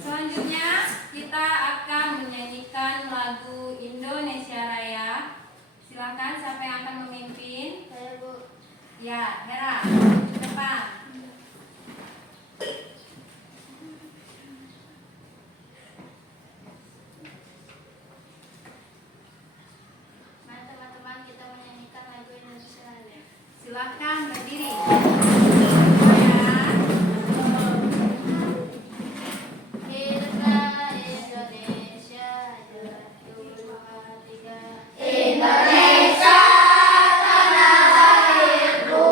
Selanjutnya kita akan menyanyikan lagu Indonesia Raya. Silakan siapa yang akan memimpin? Saya, Bu. Ya, Hera, ke depan. Mari teman-teman kita menyanyikan lagu Indonesia Raya. Silakan berdiri. Hiduplah Indonesia, 1, 2, 3. Indonesia tanah airku,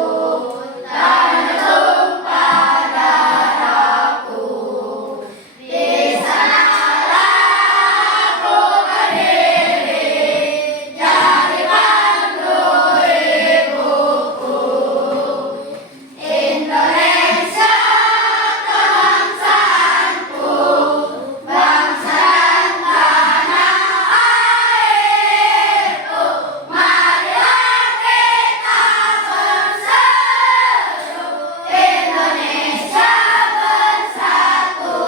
tanah tumpah darahku. Di sanalah aku berdiri, jadi pandu ibuku. Indonesia kebangsaanku, bangsa dan tanah airku. Marilah kita berseru, Indonesia bersatu.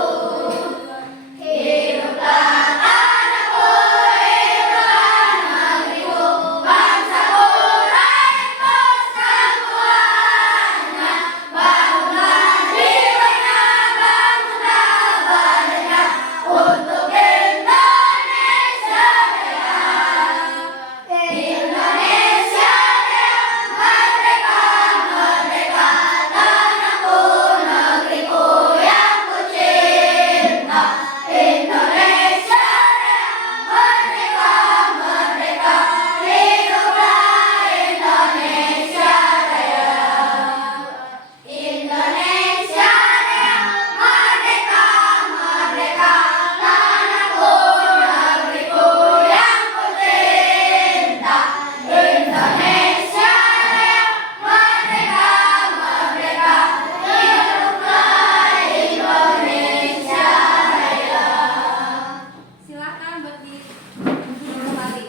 Hiduplah tanahku, hiduplah negeriku, bangsaku rakyat persatuannya. Bangunlah jiwanya, bangunlah badannya, untuk Indonesia Raya. Indonesia Raya, merdeka, merdeka, tanahku, negeriku yang ku cinta. Indonesia Raya, merdeka, merdeka, hiduplah Indonesia Raya. Indonesia Raya, merdeka, merdeka, tanahku, negeriku yang ku cinta. Indonesia Raya, merdeka, merdeka, hiduplah Indonesia Raya. Silakan berdiri kembali.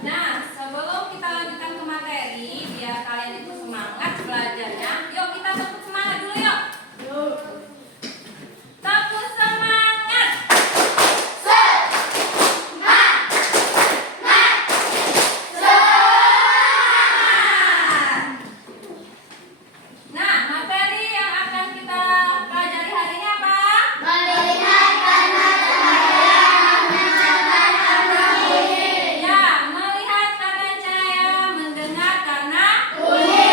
Nah, sebelum kita lanjutkan ke materi, biar kalian itu semangat belajarnya, yuk kita tepuk semangat dulu yuk. Tepuk semangat. Nah, materi yang akan kita pelajari hari ini apa? Melihat karena cahaya mendengarkan bunyi. Ya, melihat karena cahaya, mendengar karena Bunyi.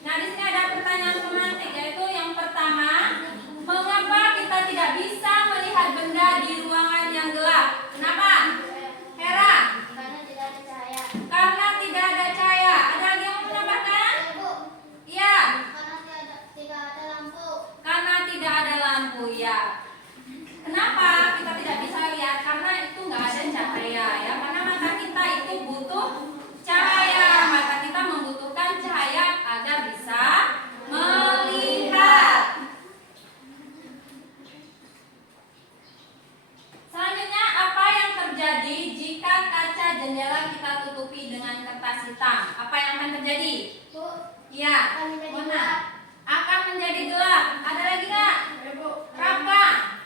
Nah, di sini ada pertanyaan semantik, yaitu yang pertama, mengapa kita tidak bisa melihat benda di ruangan yang gelap? Kenapa? Hera, Karena tidak ada cahaya. karena tidak ada cahaya. Ada lagi yang mau menambahkan? Saya, Bu. Iya, Karena tidak ada lampu. karena tidak ada lampu ya. Kenapa kita tidak bisa lihat? Karena itu nggak ada cahaya ya. Karena mata kita itu butuh cahaya. Mata kita membutuhkan cahaya agar bisa melihat. Selanjutnya, apa yang terjadi jika kaca jendela kita tutupi dengan kertas hitam? Apa yang akan terjadi? Bu, Ya, akan menjadi Mona. gelap. Akan menjadi gelap. Ada lagi nggak? Ya, Bu. Rafa.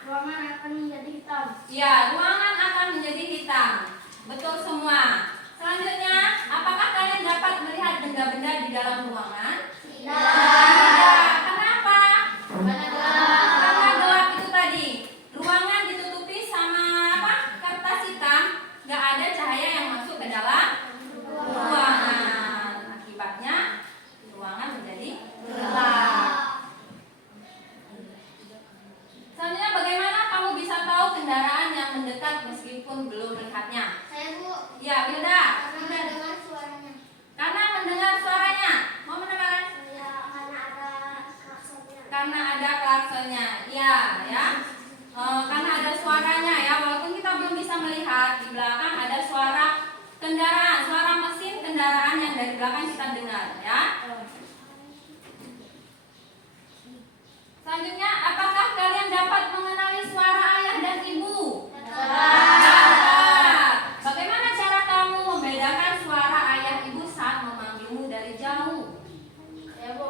Ruangan akan menjadi hitam. Ya, ruangan akan menjadi hitam. Betul semua. Selanjutnya, apakah kalian dapat melihat benda-benda di dalam ruangan? Tidak. Kenapa? Karena gelap itu tadi. Ruangan ditutupi sama apa? Kertas hitam. Gak ada cahaya yang masuk ke dalam ruangan. Akibatnya ruangan menjadi gelap. Selanjutnya, bagaimana kamu bisa tahu kendaraan yang mendekat meskipun belum melihatnya? Saya, Bu. Ya, Wilda. Karena mendengar suaranya. Karena mendengar suaranya. Mau menambahkan? Ya, karena ada klaksonnya. Karena ada klaksonnya. Iya, ya. Karena ada suaranya ya. Walaupun kita belum bisa melihat, di belakang ada suara kendaraan, suara mesin kendaraan yang dari belakang kita dengar, ya. Selanjutnya, apakah kalian dapat mengenali suara ayah dan ibu? Dapat. Bagaimana cara kamu membedakan suara ayah ibu saat memanggilmu dari jauh? Ya, Bu.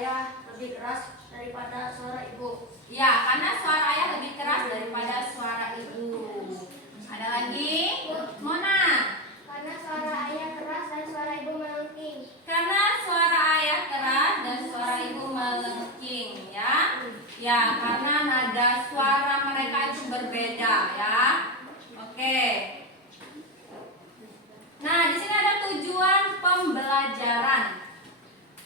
ayah lebih keras daripada suara ibu. Ya, karena suara ayah lebih keras daripada suara ibu. Ada lagi? Mona. Karena suara ayah keras dan suara ibu melengking. Karena suara ayah keras dan suara ibu melengking, ya. Ya, karena nada suara mereka itu berbeda, ya. Oke. Nah, di sini ada tujuan pembelajaran.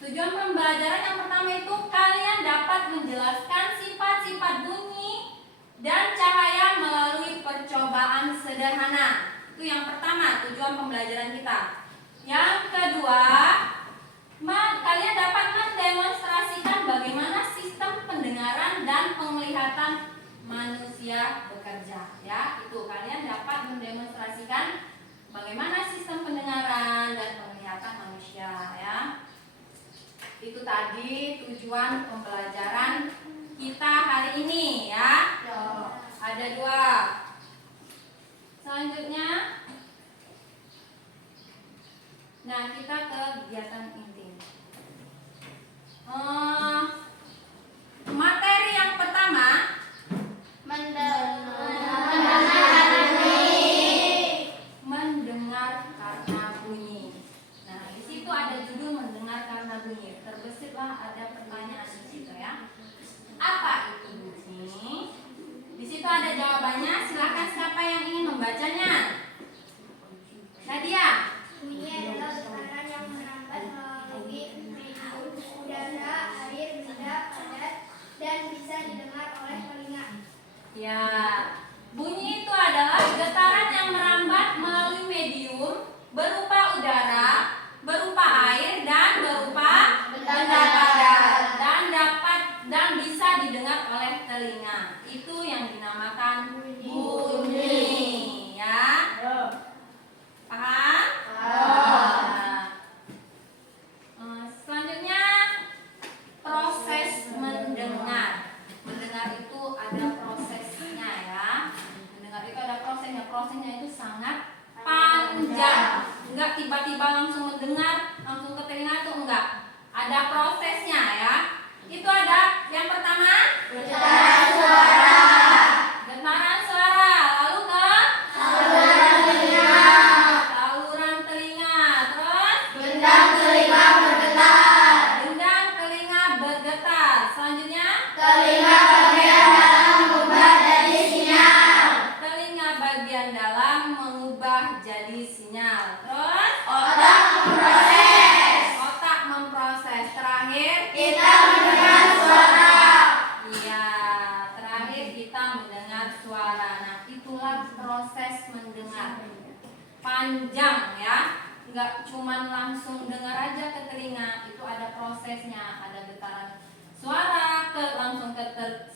Tujuan pembelajaran yang pertama itu kalian dapat menjelaskan sifat-sifat bunyi dan cahaya melalui percobaan sederhana. Itu yang pertama, tujuan pembelajaran kita. Yang kedua, kalian dapat mendemonstrasikan bagaimana sistem pendengaran dan penglihatan manusia bekerja. Ya, itu kalian dapat mendemonstrasikan bagaimana sistem pendengaran dan penglihatan manusia. Ya, itu tadi tujuan pembelajaran kita hari ini. Ya, ada 2. Selanjutnya, nah kita ke kegiatan inti. Materi yang pertama, mendengar karena bunyi. Nah, di situ ada judul mendengar karena bunyi. Terbesitlah ada pertanyaan di situ, ya. Apa itu bunyi? Di situ ada jawabannya. Silakan siapa yang ingin membacanya. Nadia. Bunyi adalah getaran yang merambat melalui medium udara, air, benda, padat, dan bisa didengar oleh telinga. Ya, bunyi itu adalah getaran yang merambat melalui medium berupa udara, berupa air, dan berupa benda padat, dan bisa didengar oleh telinga. Itu yang dinamakan bunyi. Ya, paham? Selanjutnya, proses mendengar. Mendengar itu ada prosesnya, ya. Mendengar itu ada prosesnya. Prosesnya itu sangat panjang. Enggak tiba-tiba langsung mendengar, langsung ke telinga, itu enggak. Ada prosesnya, ya. Itu ada yang pertama, getaran suara. Getaran suara. Lalu ke saluran telinga. Terus gendang telinga bergetar. Selanjutnya, telinga bagian dalam mengubah jadi sinyal. Terus otak memproses. Terakhir kita mendengar suara. Iya, terakhir kita mendengar suara. Nah, itulah proses mendengar. Panjang, ya. Enggak cuman langsung dengar aja ke telinga, itu ada prosesnya. Ada getaran suara langsung ke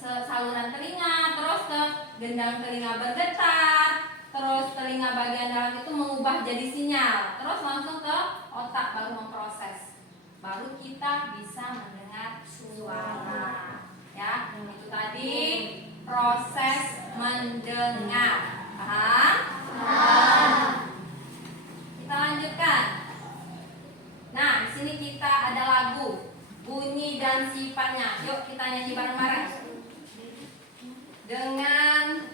saluran telinga, terus ke gendang telinga bergetar, terus telinga bagian dalam itu mengubah jadi sinyal, terus langsung ke otak baru memproses, baru kita bisa mendengar suara. Ya, itu tadi proses mendengar. Paham? Kita lanjutkan. Nah, di sini kita ada lagu bunyi dan sifatnya. Yuk kita nyanyi bareng-bareng dengan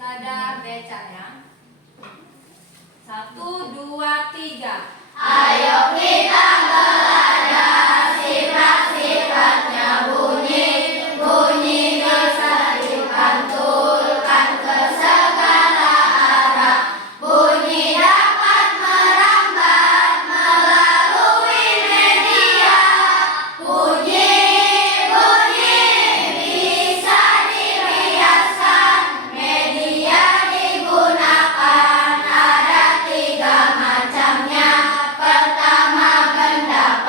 nada beca, ya. 1, 2, 3. Ayo kita belajar sifat-sifatnya bunyi. Bunyi bisa dipantulkan ke segala arah. Bunyi dapat merambat melalui media. Bunyi bisa diriaskan. Media digunakan ada 3 macamnya. Pertama, benda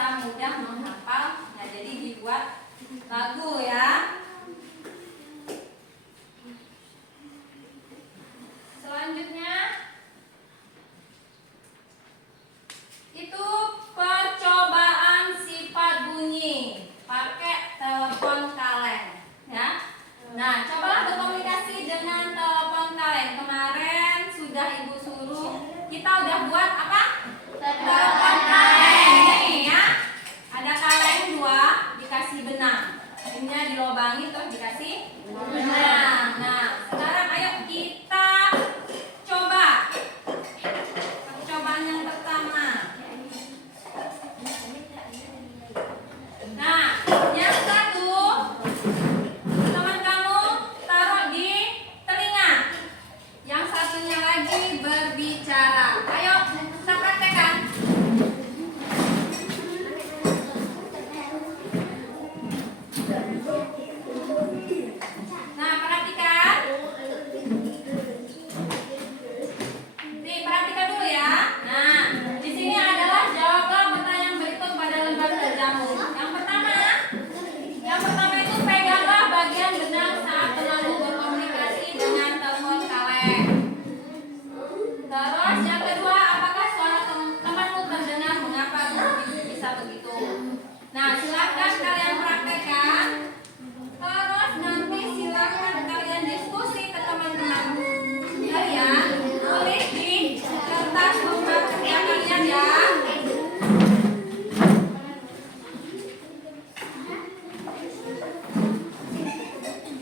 bisa mudah menghafal. Nah, jadi dibuat lagu ya. Selanjutnya itu percobaan sifat bunyi pakai telepon kaleng ya. Nah, cobalah berkomunikasi dengan telepon kaleng. Kemarin sudah Ibu suruh kita udah buat apa? Telepon kaleng nih ya. Ada kaleng 2 dikasih benang. Ininya dilobangi terus dikasih benang. Nah, sekarang ayo kita coba. Percobaan yang pertama. Nah, yang satu teman kamu taruh di telinga. Yang satunya lagi berbicara. Ayo kita praktekkan. Nah, perhatikan. Nih, perhatikan dulu ya. Nah, di sini adalah jawablah pertanyaan berikut pada lembar kerjamu. Yang pertama itu peganglah bagian benang saat terlalu berkomunikasi dengan telepon kaleng. Terus yang kedua, apakah suara temanmu terdengar? Mengapa bisa begitu? Nah, silakan kalian praktekkan. Terus nanti silakan kalian diskusi ke teman-teman kalian. Tulis di kertas lembar kerja kalian ya.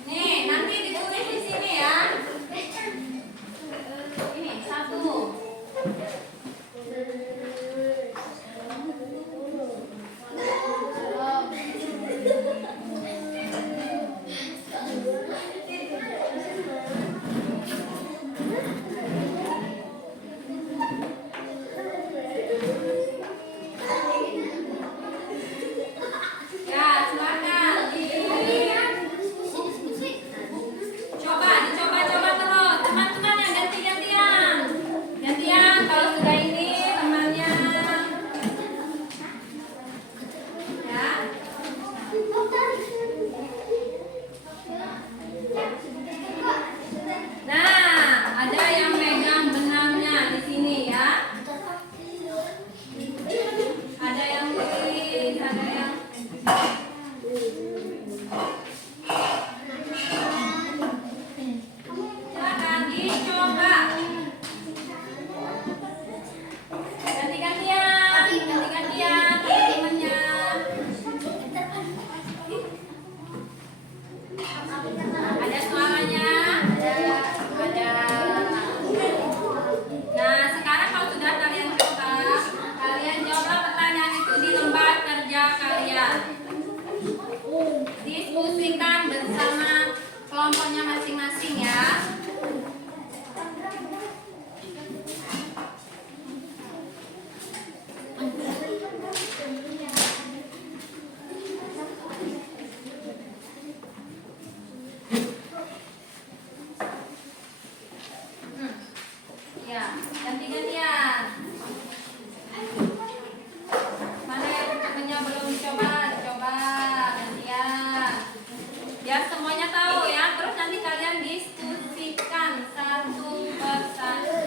Nih, nanti ditulis di sini ya. Ini 1. Ya, silakan. Dicoba terus. Teman-teman yang ganti-gantian. Gantian kalau sudah ini temannya. Ya. Nah, ada yang megang benangnya di sini ya. Ada yang tulis, ada yang silakan dicoba. Ganti-gantian teman-temannya. Ada suaranya, ada. Nah, sekarang kalau sudah kalian coba, kalian jawablah pertanyaan itu di lembar kerja kalian. Diskusikan bersama kelompoknya masing-masing ya. Ya, ganti-gantian. Mana yang temennya belum dicoba, dicoba gantian. Biar semuanya tahu ya. Terus nanti kalian diskusikan satu persatu.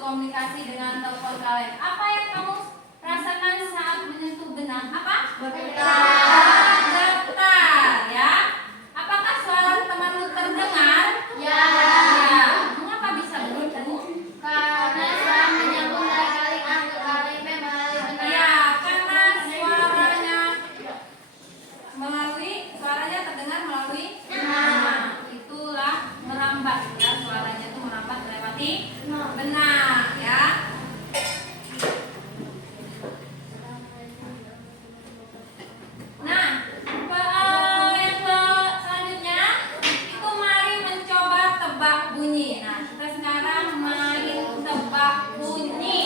berkomunikasi dengan telepon kalian. Apa yang kamu rasakan saat menyentuh benang? Apa? Bergetar, ya. Apakah suara temanmu terdengar? Ya. Ya. Mengapa bisa begitu? Karena saya menyambung dari kali A ke kali B melalui benang. Ya, karena suaranya terdengar melalui benang. Itulah merambat, ya. Suaranya itu merambat melewati benang, ya. Nah, yang selanjutnya itu mari mencoba tebak bunyi. Nah, kita sekarang main tebak bunyi.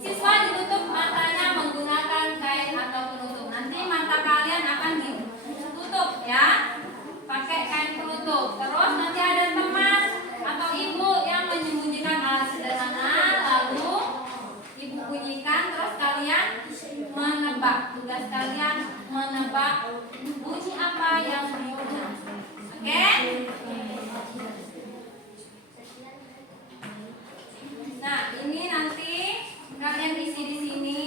Siswa ditutup matanya menggunakan kain atau penutup. Nanti mata kalian akan ditutup, ya, pakai kain penutup. Terus nanti ada teman atau ibu yang menyembunyikan alat sederhana, lalu ibu bunyikan, terus kalian menebak. Tugas kalian menebak bunyi apa yang bunyinya. Oke? Nah, ini nanti kalian isi di sini.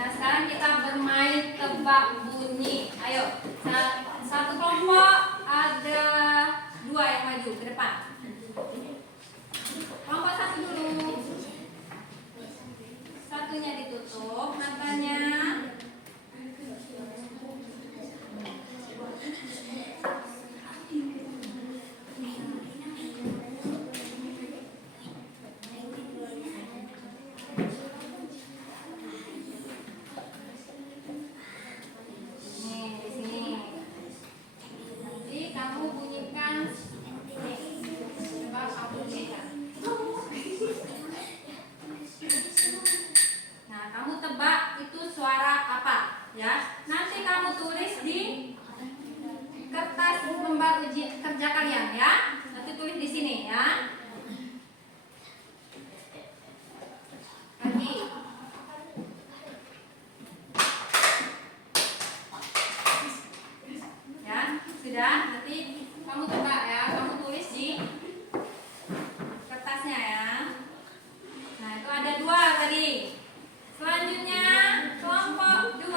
Nah, sekarang kita bermain tebak bunyi. Ayo, satu kelompok ada 2 yang maju ke depan. Kelompok 1 dulu. Satunya ditutup matanya. Nih, di sini. Nanti kamu bunyikan. Coba kamu bunyikan. Nah, kamu tebak itu suara apa, ya? Nanti kamu tulis di kertas lembar uji kerja kalian, ya. Nanti tulis di sini, ya. Lagi. Ya, sudah. Nanti kamu tebak, ya. Kamu tulis di kertasnya, ya. Nah, itu ada 2 tadi. Selanjutnya kelompok 2.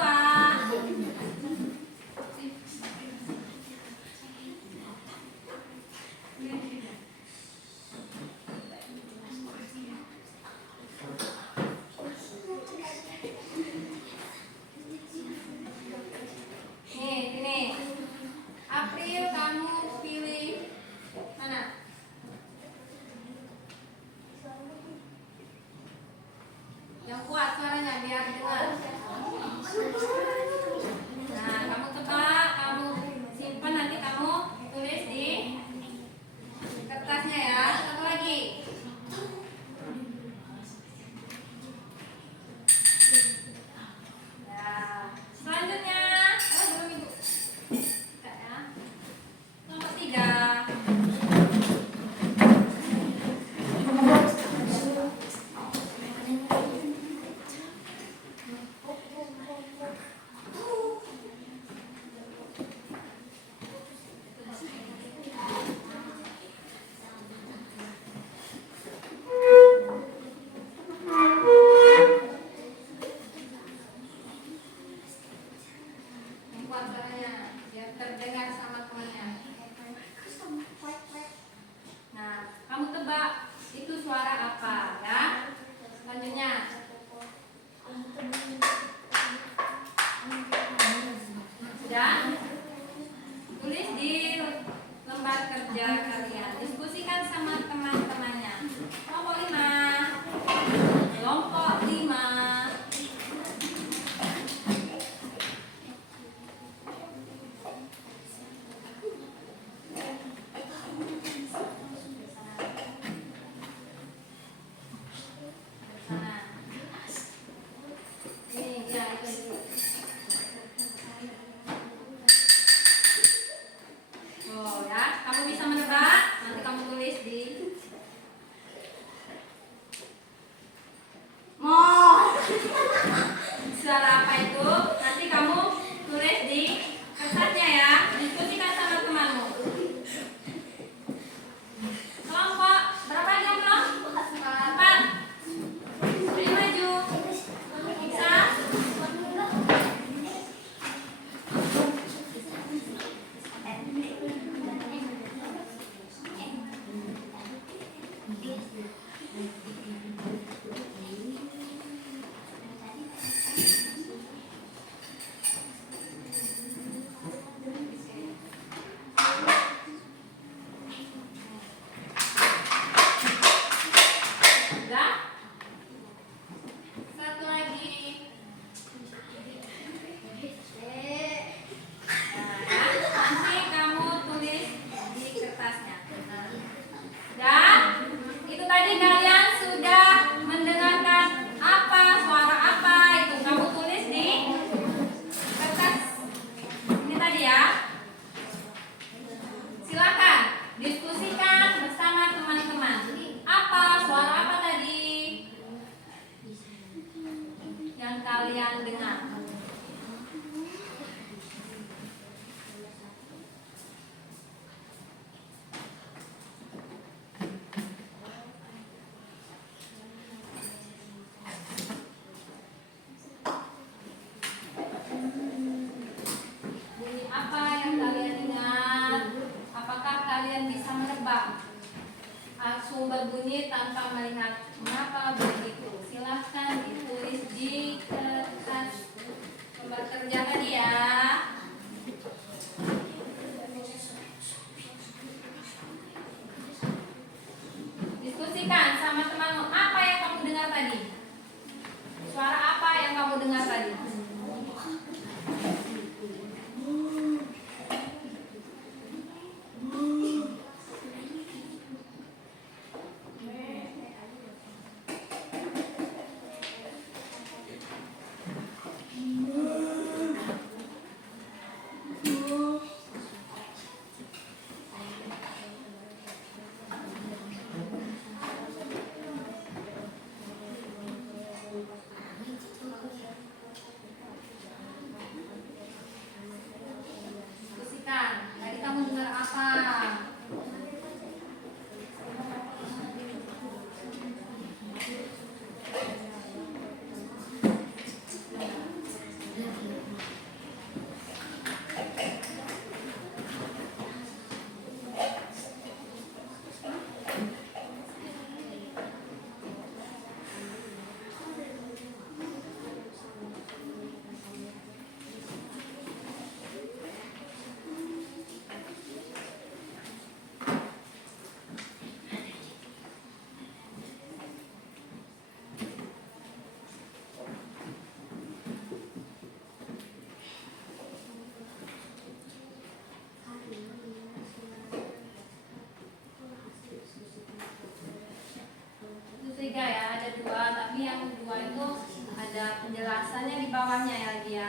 Nih, ini. April, kamu pilih mana? Yang kuat suaranya biar dengar. Nah, kamu tebak, kamu simpan, nanti kamu tulis di kertasnya, ya. Satu lagi. Ya, selanjutnya, belum ibu. Enggak, ya. Nomor 3. Yang kuat suaranya, biar terdengar sama temannya. Nah, kamu tebak itu suara apa, ya? Selanjutnya. Sudah? Tulis di lembar kerja kalian. Diskusikan sama teman-temannya. Kelompok 5. Kelompok 5. Sana. Ini, ya, itu. berbunyi tanpa melihat. Mengapa begitu? Silahkan ditulis di kertas lembar kerja tadi ya. Diskusikan sama temanmu, apa yang kamu dengar tadi? Suara apa yang kamu dengar tadi? Tadi kamu dengar apa? Tiga ya, ada dua, tapi yang kedua itu ada penjelasannya di bawahnya ya dia.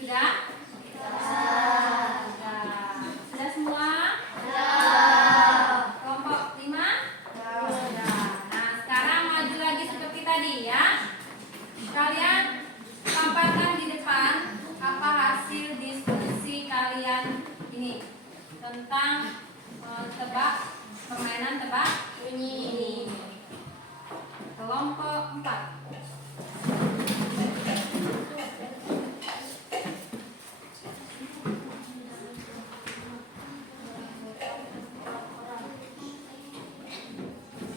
Sudah? Sudah semua? Kelompok 5? Sudah. Nah, sekarang maju lagi seperti tadi ya. Kalian paparkan di depan apa hasil diskusi kalian ini tentang permainan tebak bunyi. Kelompok 4.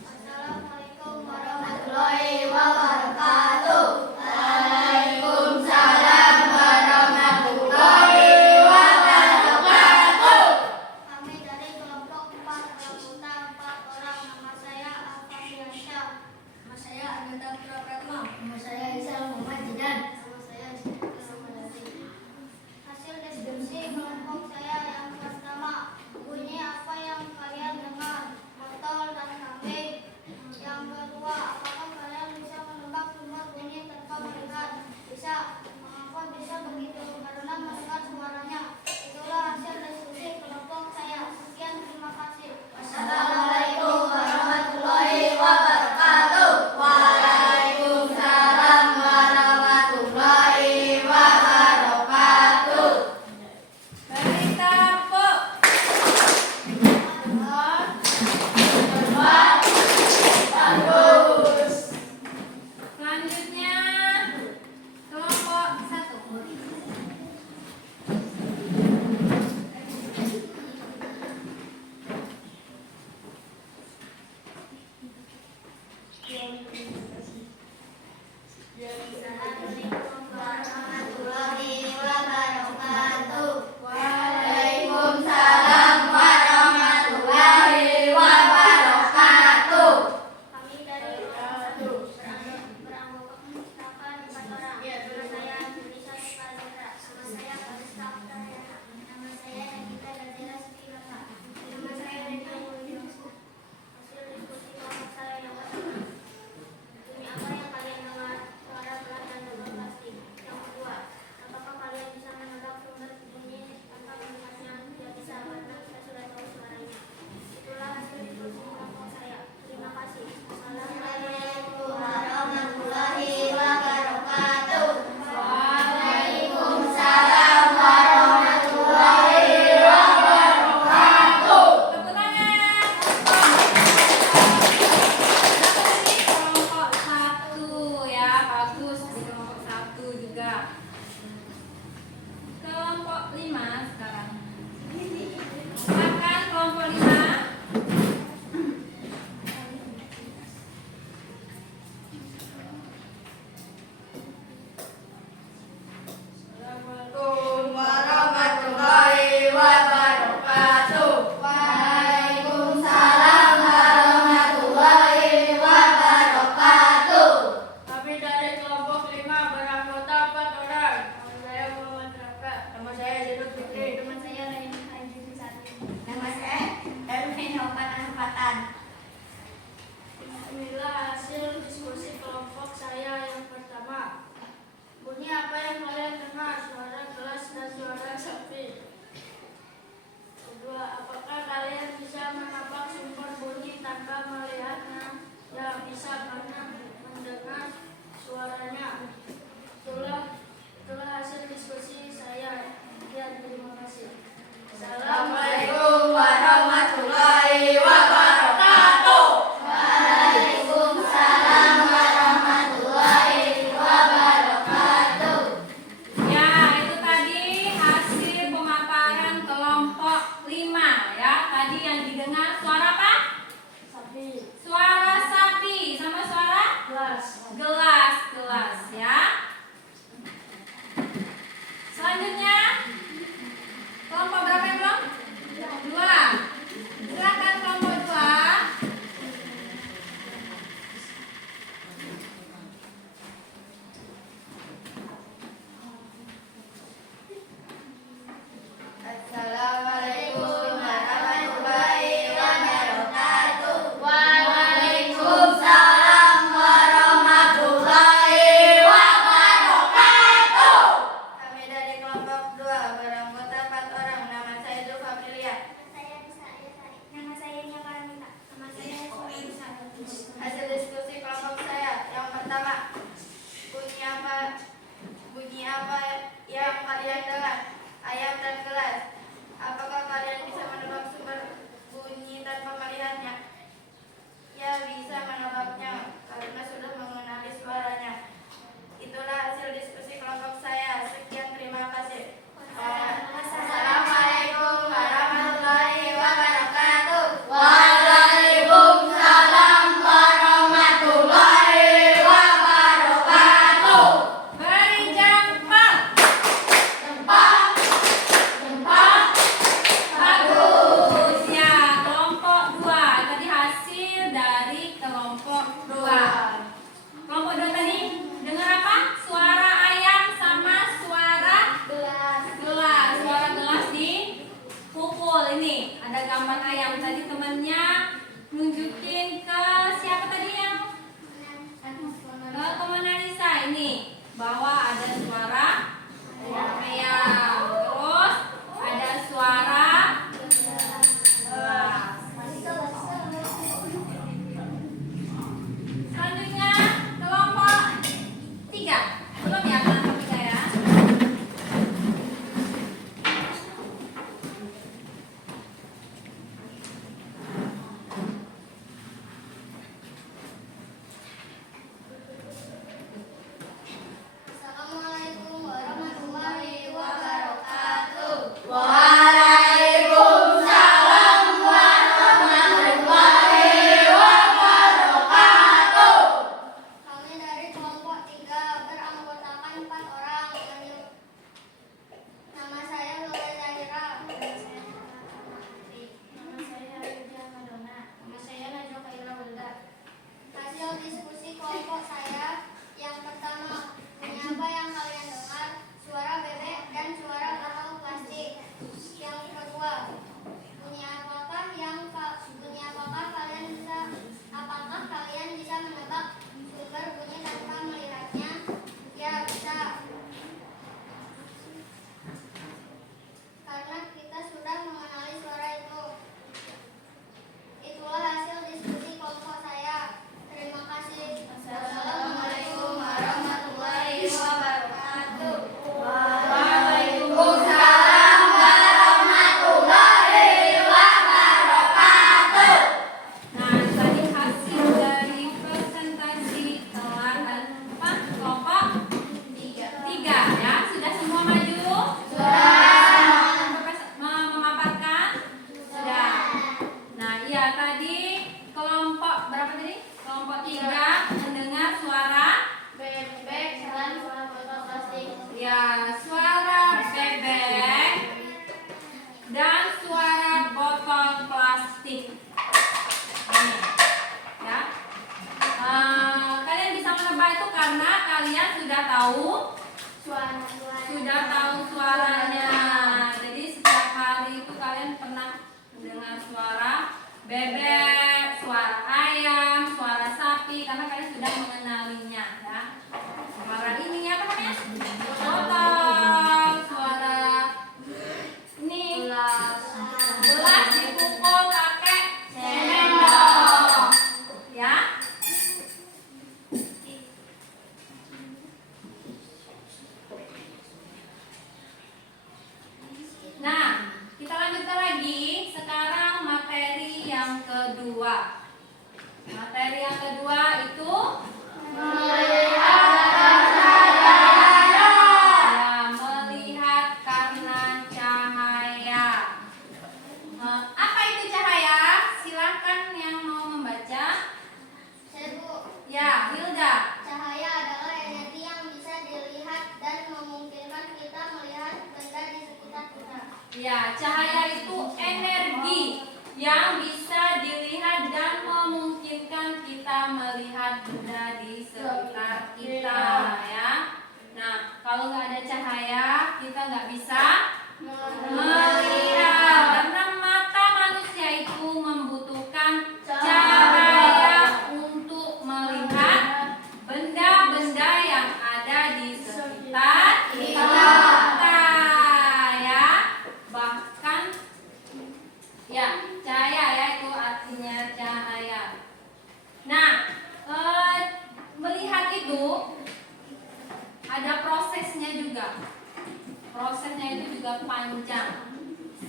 Assalamualaikum warahmatullahi wabarakatuh. Waalaikumsalam warahmatullahi wabarakatuh. Kami dari kelompok 4 anggota 4 orang. Nama saya Inilah hasil diskusi kelompok saya yang pertama. Bunyi apa yang kalian dengar? Suara gelas dan suara sapi. Kedua, apakah kalian bisa menebak sumber bunyi tanpa melihatnya? Ya, bisa karena mendengar suaranya. Itulah hasil diskusi saya. Ya, terima kasih. Assalamualaikum warahmatullahi wabarakatuh. Waalaikumsalam warahmatullahi wabarakatuh. Ya, itu tadi hasil pemaparan kelompok 5 ya. Tadi yang didengar suara apa? Sapi. Suara sapi sama suara Gelas. gelas ya. Selanjutnya kelompok berapa yang belum? 2. Silakan kelompok 2. Assalamualaikum warahmatullahi wabarakatuh. Waalaikumsalam warahmatullahi wabarakatuh. Kami dari kelompok 2 beranggota 4 orang. Nama saya Zulfamilia. Nama saya Nia Paramita. Nama saya Suhaisa. Hasil diskusi kelompok saya yang pertama, bunyi apa yang kalian dengar? Ayam dan gelas. Apakah kalian bisa menebak sumber bunyi tanpa melihatnya? Ya, bisa menebaknya karena sudah mengenali suaranya. Itulah hasil diskusi kelompok saya. Sekian, terima kasih. Assalamualaikum warahmatullahi wabarakatuh. Waalaikumsalam warahmatullahi wabarakatuh. Beri jempol. Bagus ya, kelompok 2. Tadi hasil dari kelompok 2. Kelompok 2 tadi dengar apa? Suara ayam sama suara gelas. Suara gelas dipukul. Ini ada gambar ayam. Tadi temannya nunjukin ke siapa tadi yang? Ke Mona Lisa ini bahwa ada suara ayam. Terus ada suara gelas. Selanjutnya kelompok 3. Belum ya kelompok 3 ya? Assalamualaikum warahmatullahi wabarakatuh. Waalaikumsalam warahmatullahi wabarakatuh. Kami dari kelompok 3 beranggotakan 4 orang. Nama saya Lola Zahira. Nama saya Yudia Madonna. Nama saya Najwa Kaila Wilda. Hasil diskusi kelompok saya yang pertama, bunyi apa yang kalian dengar? Suara bebek dan suara karung plastik. Yang kedua, apakah kalian bisa menebak sumber bunyi tanpa melihatnya? Ya, bisa. Karena kita sudah mengenali suara itu. Itulah hasil diskusi kelompok saya. Terima kasih. Assalamualaikum warahmatullahi wabarakatuh. Waalaikumsalam warahmatullahi wabarakatuh. Nah, tadi hasil dari presentasi telah empat kelompok 3 ya. Sudah semua maju? Memaparkan? Sudah. Nah, iya tadi kelompok berapa tadi? Kelompok 3 mendengar suara Bebek dan suara botol plastik. ya, suara bebek dan suara botol plastik. Ini, ya. Kalian bisa menebak itu karena kalian sudah tahu suaranya. Jadi setiap hari itu kalian pernah mendengar suara bebek, kedua. Materi yang kedua itu ya, melihat karena cahaya. Apa itu cahaya? Silakan yang mau membaca. Saya Bu. Ya, Hilda. Cahaya adalah energi yang bisa dilihat dan memungkinkan kita melihat benda di sekitar kita. Ya, cahaya itu energi yang bisa dilihat dan memungkinkan kita melihat benda di sekitar kita, ya. Nah, kalau nggak ada cahaya, kita nggak bisa melihat. Karena mata manusia itu membutuhkan cahaya untuk melihat benda-benda yang ada di sekitar kita, ya. Bahkan ya, cahaya ya itu artinya cahaya. Nah, melihat itu ada prosesnya juga. Prosesnya itu juga panjang,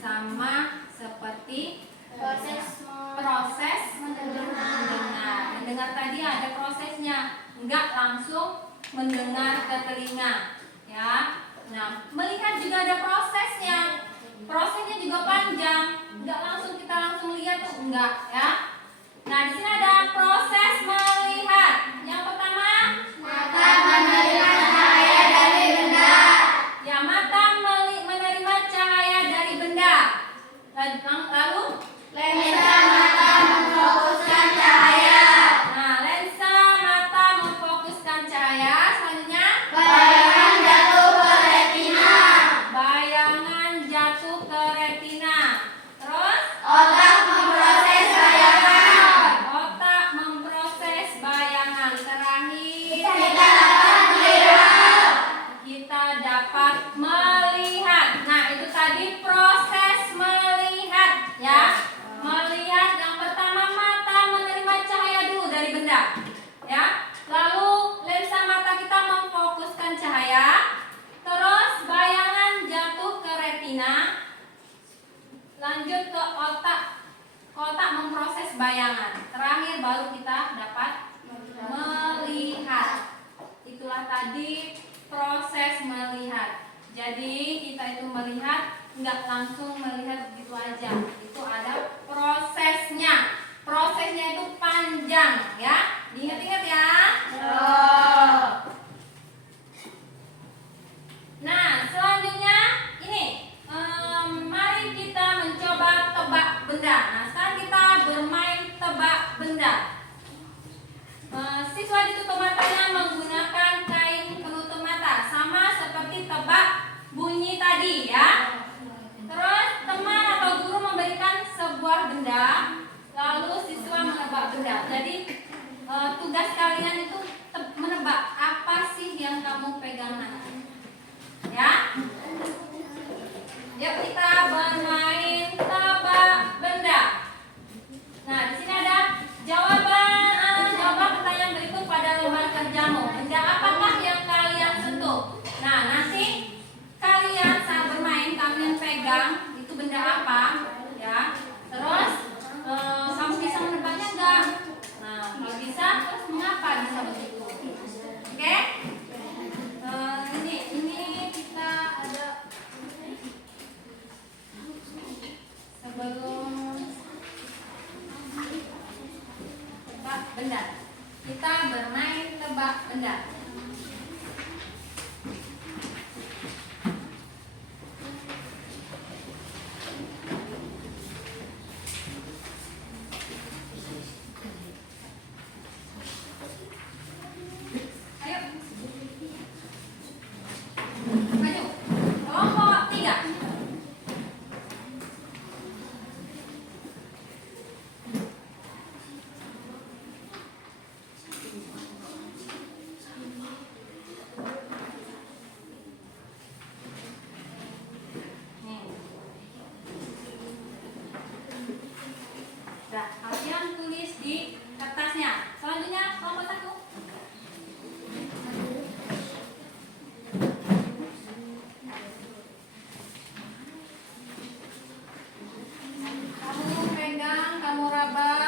sama seperti proses mendengar. Mendengar tadi ada prosesnya, enggak langsung mendengar ke telinga, ya. Nah, melihat juga ada prosesnya. Prosesnya juga panjang, enggak langsung kita langsung lihat tuh, enggak, ya. Nah, di sini ada proses melihat. Yang pertama, Mata menerima cahaya dari benda. ya, mata menerima cahaya dari benda. Lalu Lensa mata memfokuskan cahaya. nah, lensa mata memfokuskan cahaya. Selanjutnya, Bayangan jatuh ke retina. bayangan jatuh ke retina. Terus, Otak memproses bayangan. otak memproses bayangan. Terakhir, kita dapat melihat. Nah, itu tadi proses melihat, ya. Melihat yang pertama, mata menerima cahaya dulu dari benda, ya. Lalu lensa mata kita memfokuskan cahaya. Terus bayangan jatuh ke retina. Lanjut ke otak. Otak memproses bayangan. Terakhir baru kita dapat melihat. Itulah tadi proses melihat. Jadi kita itu melihat nggak langsung melihat begitu aja. Itu ada prosesnya. Prosesnya itu panjang, ya. Diingat-ingat ya. Nah, selanjutnya ini mari kita mencoba tebak benda. Nah, sekarang kita bermain tebak benda. Siswa ditutup matanya menggunakan kain penutup mata, sama seperti tebak bunyi tadi, ya. Terus teman atau guru memberikan sebuah benda, lalu siswa menebak benda. Jadi tugas kalian itu menebak apa sih yang kamu pegang nanti, ya. Yuk kita bermain tebak benda. Nah, di sini ada jawab pertanyaan berikut pada lembar kerjamu. Benda apakah yang kalian sentuh? Nah, nanti kalian saat bermain kalian pegang itu benda apa, ya. Terus kamu bisa menebaknya enggak? Nah, kalau bisa, terus mengapa bisa begitu? Oke? Ini kita ada sebelum tebak benda. Kita bermain tebak benda. Ayo. Maju. Kelompok 3. Nah, kalian tulis di kertasnya. Selanjutnya kelompok 1. Kamu pegang, kamu raba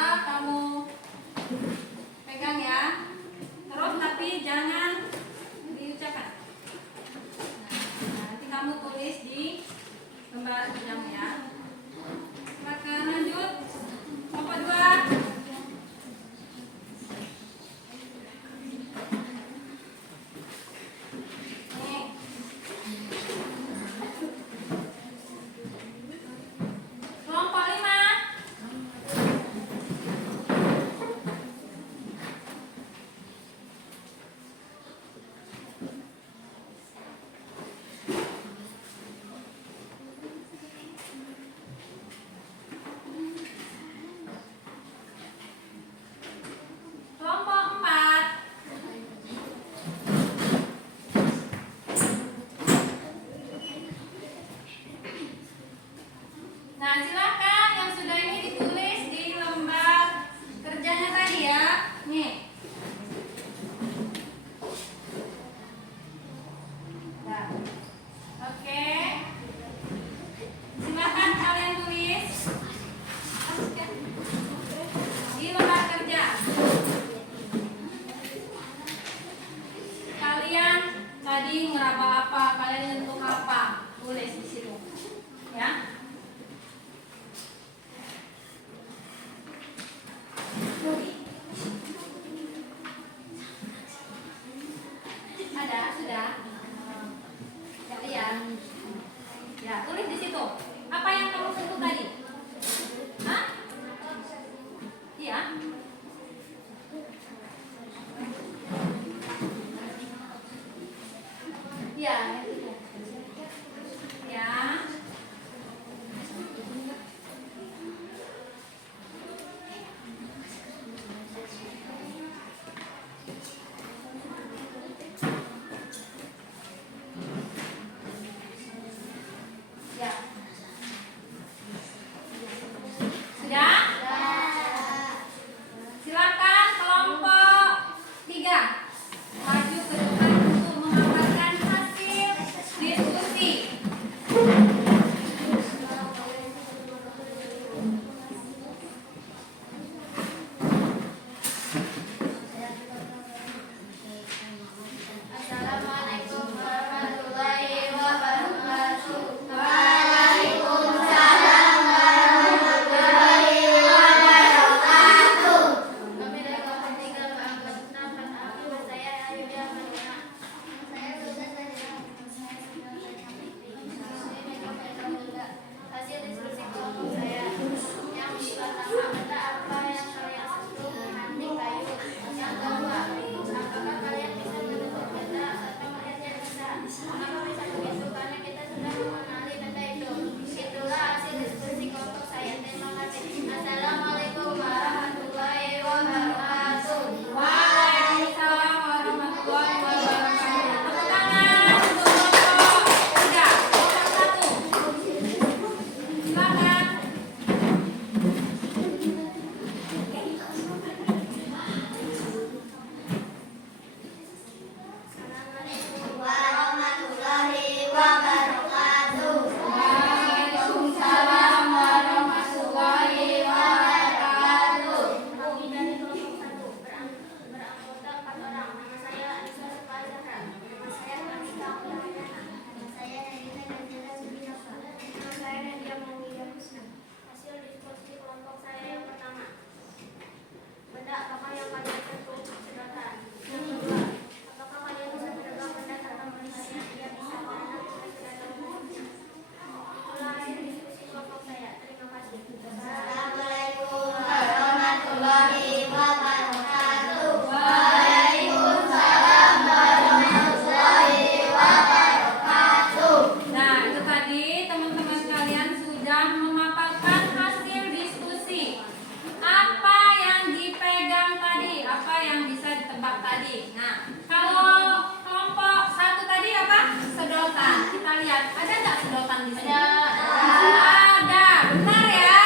menebak tadi. Nah, kalau kelompok satu tadi apa? Sedotan. Kita lihat, ada nggak sedotan di sini? Ada, benar ya.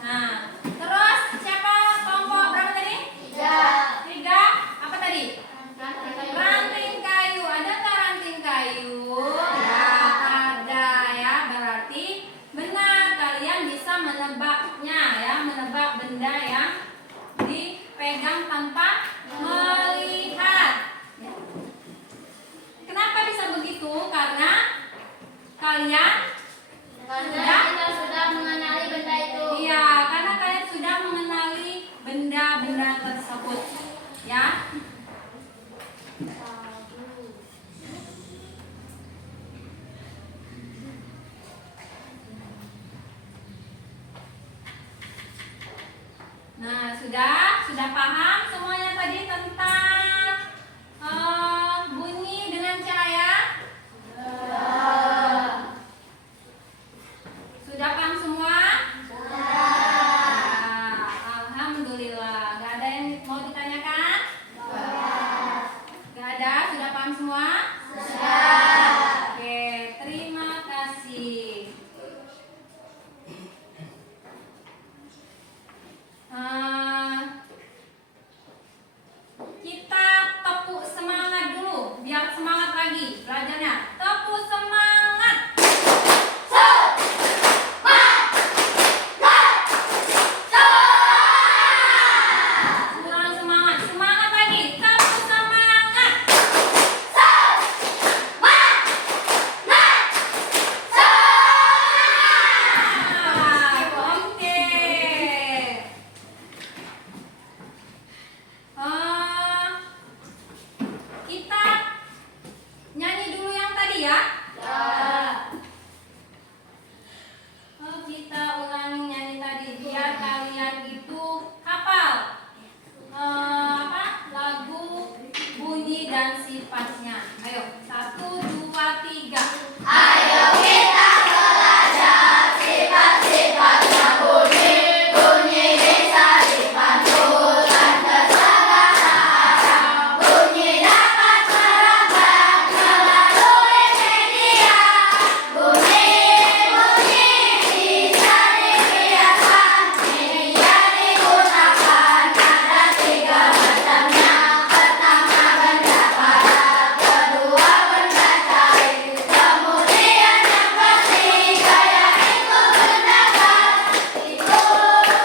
Nah, terus siapa kelompok berapa tadi? Tiga. Apa tadi? Ranting kayu. Ada nggak ranting kayu? Ya, ada ya. Berarti benar kalian bisa menebaknya ya, menebak benda yang dipegang tanpa melihat. Ya. Kenapa bisa begitu? Karena kalian Kita sudah mengenali benda itu. iya, karena kalian sudah mengenali benda-benda tersebut. Ya. Nah, sudah paham semuanya tadi tentang bunyi dengan cahaya? Sudah paham semua? Nah, alhamdulillah. Gak ada yang mau ditanyakan? Gak ada? Sudah paham semua? Oke, terima kasih. Kita tepuk semangat dulu biar semangat lagi belajarnya. Tepuk semangat. Kurang semangat, semangat lagi. Tepuk semangat. Oke. Kita nyanyi dulu yang tadi ya. Kita ulangi nyanyi tadi biar kalian itu hafal lagu, bunyi dan sifatnya. Ayo, 1, 2, 3. Ayo kita belajar sifat-sifatnya bunyi bisa dipantulkan ke segala arah. Bunyi dapat merambat melalui media. Bunyi bisa diperiakan. Media digunakan ada 3 macamnya. Pertama benda padat, kedua benda cair, kemudian yang ketiga yaitu benda gas. Itu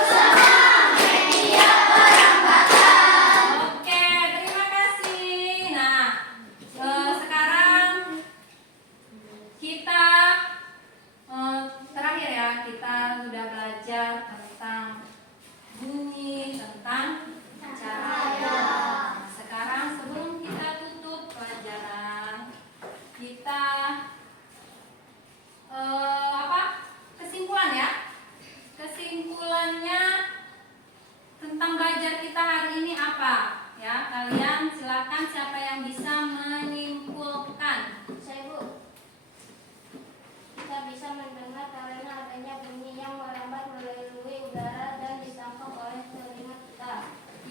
semua media perambatan. Oke, terima kasih. Nah, sekarang kita terakhir ya, kita sudah belajar tentang bunyi, tentang cahaya. Sekarang sebelum kita tutup pelajaran, kita kesimpulan ya. Kesimpulannya tentang belajar kita hari ini apa? Ya, kalian silakan siapa yang bisa menyimpulkan. Saya, Bu. Kita bisa mendengar karena adanya bunyi yang merambat melalui udara dan ditangkap oleh telinga kita.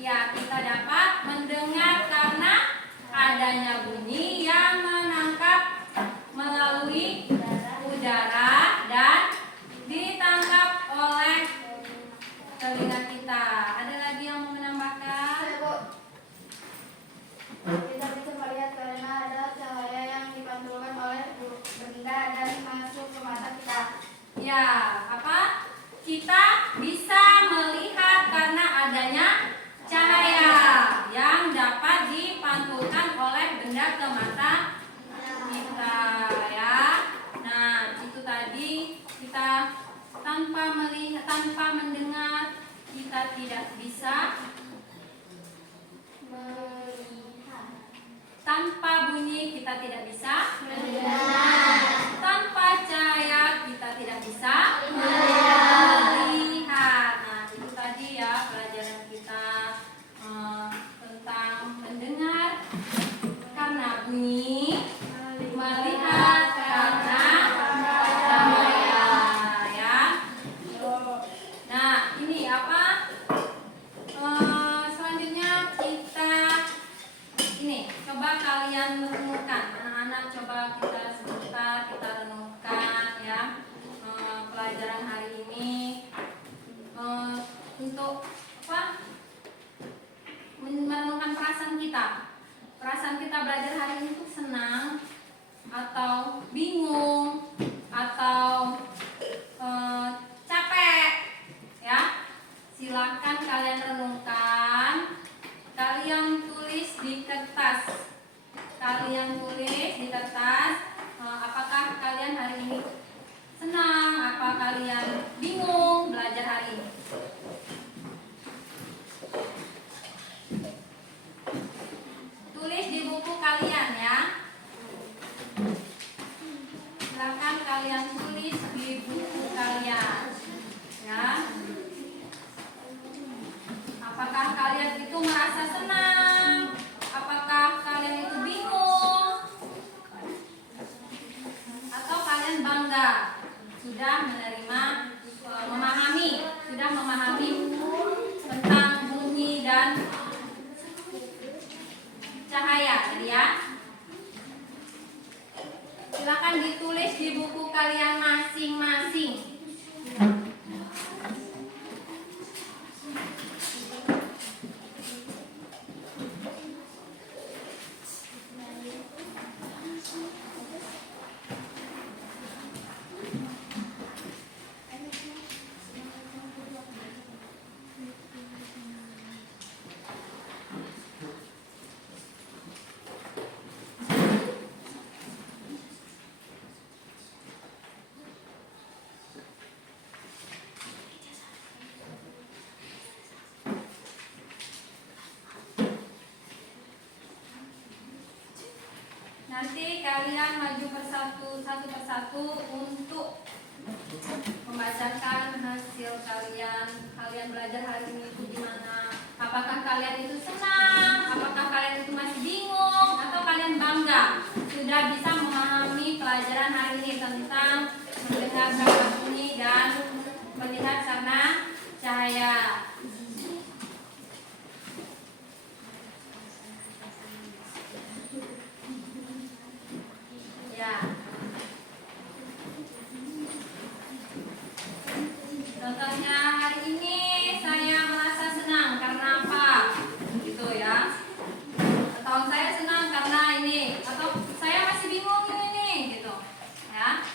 Ya, kita dapat mendengar karena adanya bunyi yang menangkap melalui udara dan ditangkap oleh telinga kita. Ada lagi yang mau menambahkan? Kita bisa melihat karena ada cahaya yang dipantulkan oleh benda dan masuk ke mata kita. Ya, apa? Kita bisa melihat karena adanya cahaya yang dapat dipantulkan oleh benda ke mata kita ya. Nah, itu tadi kita tanpa melihat, tanpa mendengar, kita tidak bisa Melihat. tanpa bunyi, kita tidak bisa Mendengar. tanpa cahaya, kita tidak bisa Melihat. melihat. Nah, itu tadi ya pelajaran kita tentang mendengar karena bunyi, melihat karena cahaya ya. Nah, ini apa? Selanjutnya kita merenungkan perasaan kita. Perasaan kita belajar hari ini tuh senang atau bingung atau capek, ya. Silakan kalian renungkan. Kalian tulis di kertas. Apakah kalian hari ini senang? Apa kalian bingung belajar hari ini? Tulis di buku kalian ya. Silakan kalian tulis di buku kalian. Ya. Apakah kalian itu merasa senang? Apakah kalian itu bingung? Atau kalian bangga sudah memahami tentang bunyi dan cahaya, jadi ya. Silakan ditulis di buku kalian masing-masing. Nanti kalian maju satu persatu untuk membacakan hasil kalian. Kalian belajar hari ini itu gimana? Apakah kalian itu senang? Apakah kalian itu masih bingung? Atau kalian bangga sudah bisa memahami pelajaran hari ini tentang mendengar kata bunyi dan melihat warna cahaya? Ya. Contohnya hari ini saya merasa senang karena apa? Gitu ya. Atau saya senang karena ini, atau saya masih bingung ini gitu. Ya.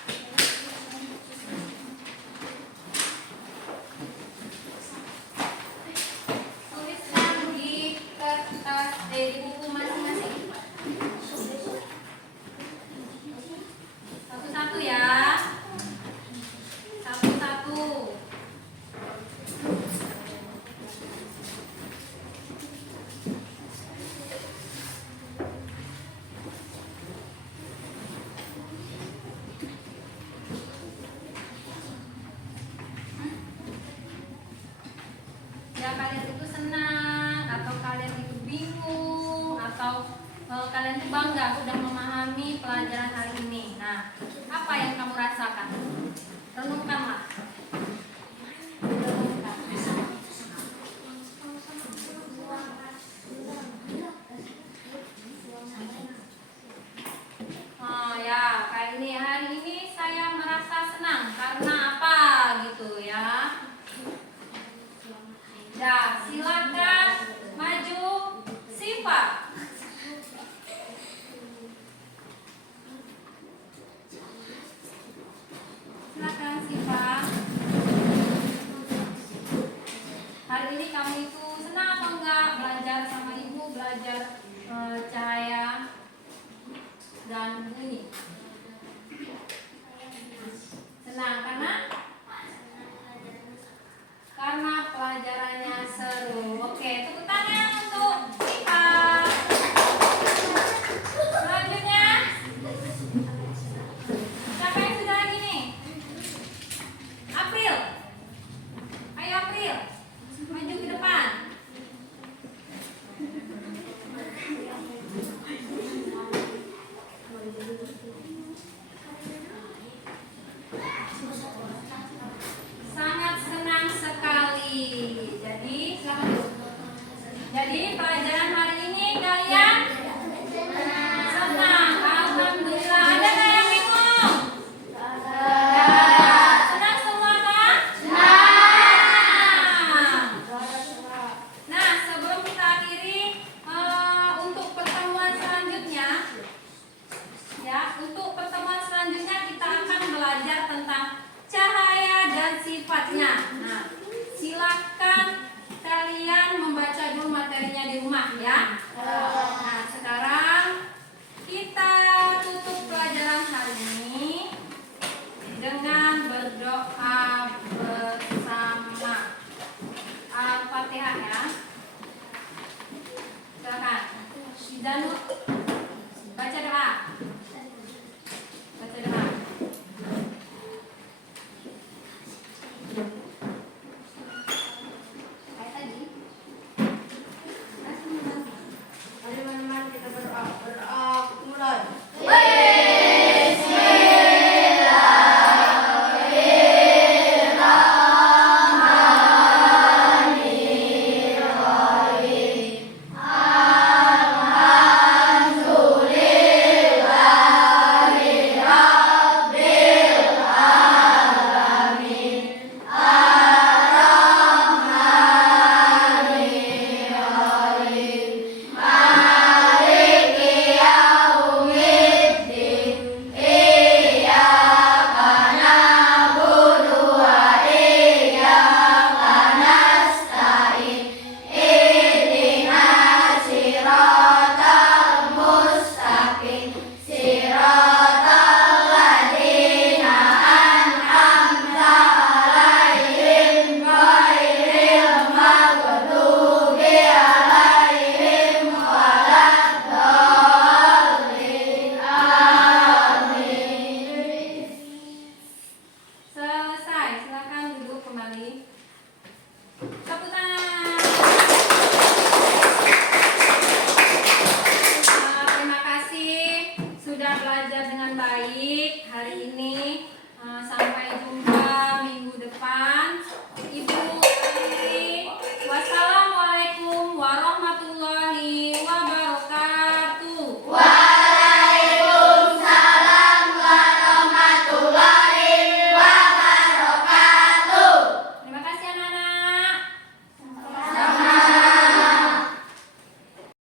Tuliskan di kertas di buku masing-masing. Satu-satu ya. Satu-satu. Ya, kalian itu senang atau kalian itu bingung atau kalian itu bangga sudah memahami pelajaran hari ini. Nah, apa yang kamu rasakan? Renungkanlah. Renungkan. Oh ya, kayak ini hari ini saya merasa senang karena apa gitu ya. Ya, silakan maju Siva. Silakan Siva. Hari ini kamu itu senang atau enggak belajar sama ibu, belajar cahaya dan bunyi? Senang karena pelajarannya seru. Oke, tepuk tangan untuk Siva. Selanjutnya, siapa yang sudah lagi nih? April. Ayo April, maju ke depan. Sangat senang sekali. Jadi silakan duduk. di rumah ya.